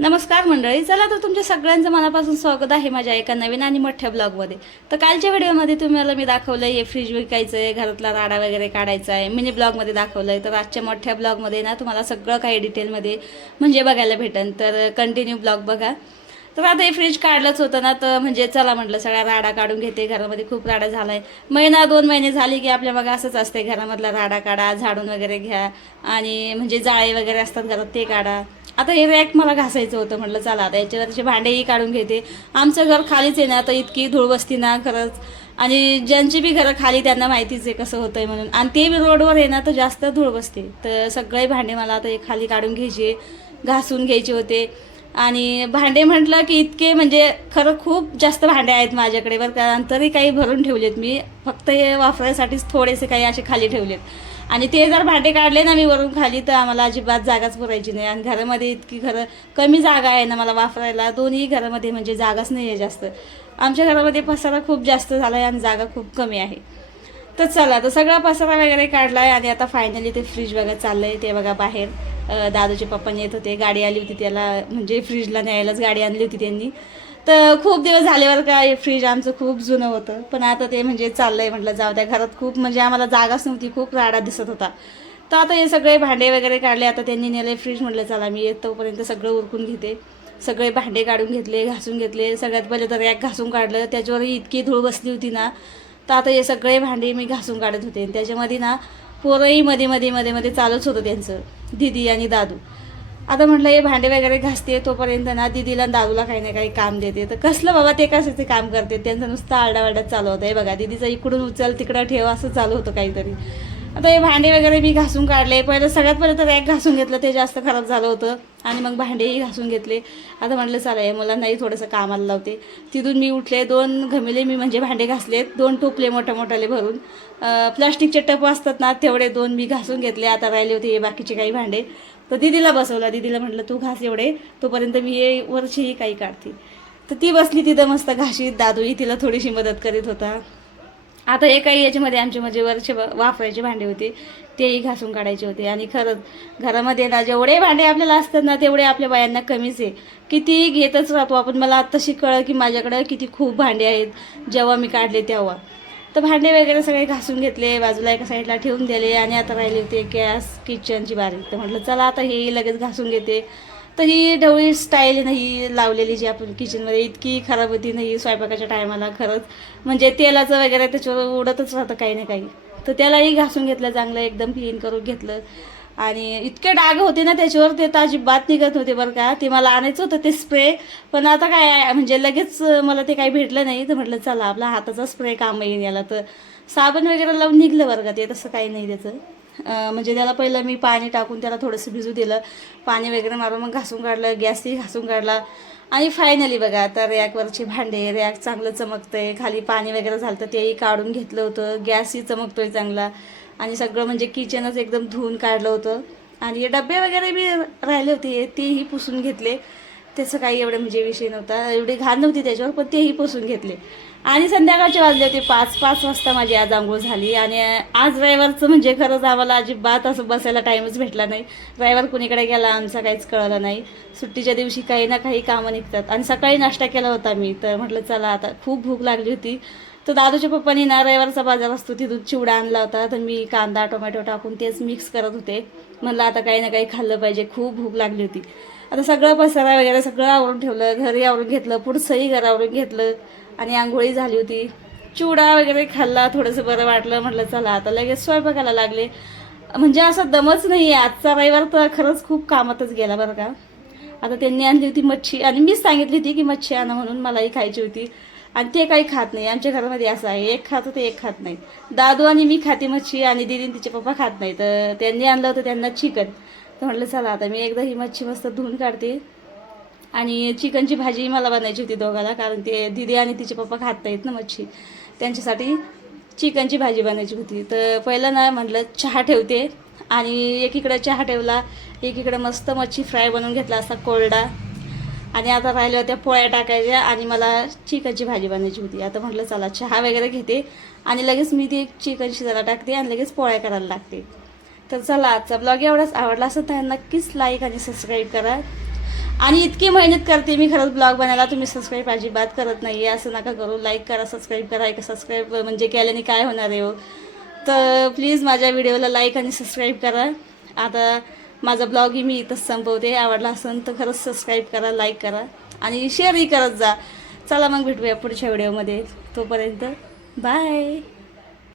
नमस्कार मंडळी, चला तर तुमच्या सगळ्यांचं मनापासून स्वागत आहे माझ्या एका नवीन आणि मोठ्या ब्लॉगमध्ये. तर कालच्या व्हिडिओमध्ये तुम्हाला मी दाखवलं आहे फ्रीज विकायचं आहे, घरातला राडा वगैरे काढायचा आहे, मिनी ब्लॉगमध्ये दाखवलं आहे. तर आजच्या मोठ्या ब्लॉगमध्ये ना तुम्हाला सगळं काही डिटेलमध्ये म्हणजे बघायला भेटेल, तर कंटिन्यू ब्लॉग बघा. तर आता हे फ्रीज काढलंच होतं ना, तर म्हणजे चला म्हटलं सगळा राडा काढून घेते. घरामध्ये खूप राडा झाला आहे. महिना 2 महिने झाले की आपल्या मग असंच असते, घरामधला राडा काढा, झाडून वगैरे घ्या आणि म्हणजे जाळे वगैरे असतात घरात ते काढा. आता हे रॅक मला घासायचं होतं, म्हटलं चला आता याच्यावरचे भांडेही काढून घेते. आमचं घर खालीच आहे ना, तर इतकी धूळ बसती ना खरंच. आणि ज्यांची बी घरं खाली त्यांना माहितीच आहे कसं होतंय म्हणून. आणि ते बी रोडवर आहे ना, तर जास्त धूळ बसते. तर सगळे भांडे मला आता हे खाली काढून घ्यायचे, घासून घ्यायचे होते. आणि भांडे म्हटलं की इतके म्हणजे खरं खूप जास्त भांडे आहेत माझ्याकडे बरं का. तरी काही भरून ठेवलेत मी, फक्त हे वापरायसाठीच थोडेसे काही असे खाली ठेवलेत. आणि ते जर भांडे काढले ना मी वरून खाली, तर आम्हाला अजिबात जागाच पुरायची नाही. आणि घरामध्ये इतकी घरं कमी जागा आहे ना मला वापरायला, दोन्ही घरामध्ये म्हणजे जागाच नाही आहे जास्त. आमच्या घरामध्ये पसारा खूप जास्त झाला आहे आणि जागा खूप कमी आहे. तर चला, तर सगळा पसारा वगैरे काढला आहे. आणि आता फायनली ते फ्रीज बघा चाललं आहे, ते बघा बाहेर दादूचे पप्पाने येत होते, गाडी आली होती त्याला, म्हणजे फ्रीजला न्यायलाच गाडी आणली होती त्यांनी. तर खूप दिवस झाल्यावर का हे फ्रीज आमचं खूप जुनं होतं, पण आता ते म्हणजे चाललंय. म्हटलं जाऊ द्या, घरात खूप म्हणजे आम्हाला जागाच नव्हती, खूप राडा दिसत होता. तर आता हे सगळे भांडे वगैरे काढले, आता त्यांनी नेले फ्रीज. म्हटलं चला मी येतोपर्यंत सगळं उरकून घेते. सगळे भांडे काढून घेतले, घासून घेतले. सगळ्यात पहिले तर रॅक घासून काढलं, त्याच्यावरही इतकी धूळ बसली होती ना. तर आता हे सगळे भांडे मी घासून काढत होते. त्याच्यामध्ये ना पोरंही मध्ये मध्ये मध्ये मध्ये चालूच होतं त्यांचं, दीदी आणि दादू. आता म्हटलं हे भांडे वगैरे घासते तोपर्यंत ना दीदीला आणि दादूला काही ना काही काम देते. तर कसलं बाबा ते कसं ते काम करते, त्यांचं नुसतं आरडावारडात चालू होतं. हे बघा, दीदीचं इकडून उचल तिकडं ठेव असं चालू होतं काहीतरी. आता हे भांडे वगैरे मी घासून काढले. पहिलं सगळ्यात पहिलं तर रॅक घासून घेतलं, ते जास्त खराब झालं होतं. आणि मग भांडेही घासून घेतले. आता म्हटलं चला हे मुलांनाही थोडंसं कामाला लावते. तिथून मी उठले, 2 घमेले मी म्हणजे भांडे घासलेत, 2 टोपले मोठ्या मोठाले भरून. प्लास्टिकचे टप असतात ना, तेवढे 2 मी घासून घेतले. आता राहिले होते हे बाकीचे काही भांडे. तर दीदीला बसवला, दीदीला म्हटलं तू घास एवढे, तोपर्यंत मी हे वरचीही काही काढते. तर ती बसली तिथं मस्त घाशीत, दादूही तिला थोडीशी मदत करीत होता. आता हे काही याच्यामध्ये आमचे म्हणजे वरचे वापरायचे भांडे होते, तेही घासून काढायचे होते. आणि खरंच घरामध्ये ना जेवढे भांडे आपल्याला असतात ना, तेवढे आपल्या बायांना कमीच आहे. किती घेतच राहतो आपण. मला आत्ताशी कळलं की माझ्याकडे किती खूप भांडे आहेत जेव्हा मी काढले तेव्हा. तर भांडे वगैरे सगळे घासून घेतले, बाजूला एका साईडला ठेवून दिले. आणि आता राहिले होते गॅस किचनची बारी. तर म्हटलं चला आता हे लगेच घासून घेते. तर ही ढवळी स्टाईल नाही लावलेली जी आपण किचनमध्ये, इतकी खराब होती नाही स्वयंपाकाच्या टायमाला खरंच. म्हणजे तेलाचं वगैरे त्याच्यावर उडतच राहतं काही ना काही. तर त्यालाही घासून घेतलं, चांगलं एकदम क्लीन करून घेतलं. आणि इतके डाग होते ना त्याच्यावर, ते तर अजिबात निघत होते बरं का. ते मला आणायचं होतं ते स्प्रे, पण आता काय म्हणजे लगेच मला ते काही भेटलं नाही. तर म्हटलं चला आपला हाताचा स्प्रे काम येईल याला. तर साबण वगैरे लावून निघलं बरं का ते, तसं काही नाही त्याचं. म्हणजे त्याला पहिलं मी पाणी टाकून त्याला थोडंसं भिजू दिलं, पाणी वगैरे मारून मग घासून काढलं, गॅसही घासून काढला. आणि फायनली बघा आता रॅकवरचे भांडे, रॅक चांगलं चमकतंय, खाली पाणी वगैरे झालं तर तेही काढून घेतलं होतं, गॅसही चमकतोय चांगला. आणि सगळं म्हणजे किचनच एकदम धुवून काढलं होतं. आणि डबे वगैरे बी राहिले होते तेही पुसून घेतले. त्याचं काही एवढं म्हणजे विषय नव्हता, एवढी घाण नव्हती त्याच्यावर, पण तेही पुसून घेतले. आणि संध्याकाळचे वाजले होते 5 वाजता माझी आज आंघोळ झाली. आणि आज रविवारचं म्हणजे खरंच आम्हाला अजिबात असं बसायला टाईमच भेटला नाही. रविवार कुणीकडे गेला आमचं काहीच कळलं नाही. सुट्टीच्या दिवशी काही ना काही कामं निघतात. आणि सकाळी नाश्ता केला होता मी, तर म्हटलं चला आता खूप भूक लागली होती. तर दादूच्या पप्पांनी ना रविवारचा बाजार असतो तिथून चिवडा आणला होता, तर मी कांदा टोमॅटो टाकून तेच मिक्स करत होते. म्हणलं आता काही ना काही खाल्लं पाहिजे, खूप भूक लागली होती. आता सगळं पसारा वगैरे सगळं आवरून ठेवलं, घरी आवरून घेतलं, पुढचंही घर आवरून घेतलं. आणि आंघोळी झाली होती, चिवडा वगैरे खाल्ला, थोडंसं बरं वाटलं. म्हटलं चला आता लगेच स्वयंपाकाला लागले. म्हणजे असं दमच नाही आहे. आजचा रविवार तर खरंच खूप कामातच गेला बरं का. आता त्यांनी आणली होती मच्छी, आणि मीच सांगितली होती की मच्छी आणा म्हणून, मलाही खायची होती. आणि ते काही खात नाही. आमच्या घरामध्ये असं आहे, एक खातं ते एक खात नाही. दादू आणि मी खाते मच्छी, आणि दीदी तिचे पप्पा खात नाही. तर त्यांनी आणलं होतं त्यांना चिकन. तर म्हटलं चला आता मी एकदा ही मच्छी मस्त धुवून काढते. आणि चिकनची भाजी मला बनायची होती दोघाला, कारण ते दीदी आणि तिचे पप्पा खात नाहीत ना मच्छी, त्यांच्यासाठी चिकनची भाजी बनायची होती. तर पहिलं ना म्हटलं चहा ठेवते. आणि एकीकडं चहा ठेवला, एकीकडं मस्त मच्छी फ्राय बनवून घेतला असा कोरडा. आणि आता राहिल्या होत्या पोळ्या टाकायच्या, आणि मला चिकनची भाजी बनायची होती. आता म्हटलं चला चहा वगैरे घेते, आणि लगेच मी ती चिकन शिजायला टाकते, आणि लगेच पोळ्या करायला लागते. तर चला आजचा ब्लॉग एवढाच. आवडला असेल तर नक्कीच लाईक आणि सबस्क्राईब करा. आणि इतकी मेहनत करते मी खरंच ब्लॉग बनायला, तुम्ही सबस्क्राईब अजिबात करत नाही आहे. असं नका करू. लाईक करा, सबस्क्राईब करा. एक सबस्क्राईब म्हणजे केल्याने काय होणार आहे हो. तर प्लीज माझ्या व्हिडिओला लाईक आणि सबस्क्राईब करा. आता माझा ब्लॉगही मी इथंच संपवते. आवडला असेल तर खरंच सबस्क्राईब करा, लाईक करा आणि शेअरही करत जा. चला मग भेटूया पुढच्या व्हिडिओमध्ये. तोपर्यंत बाय.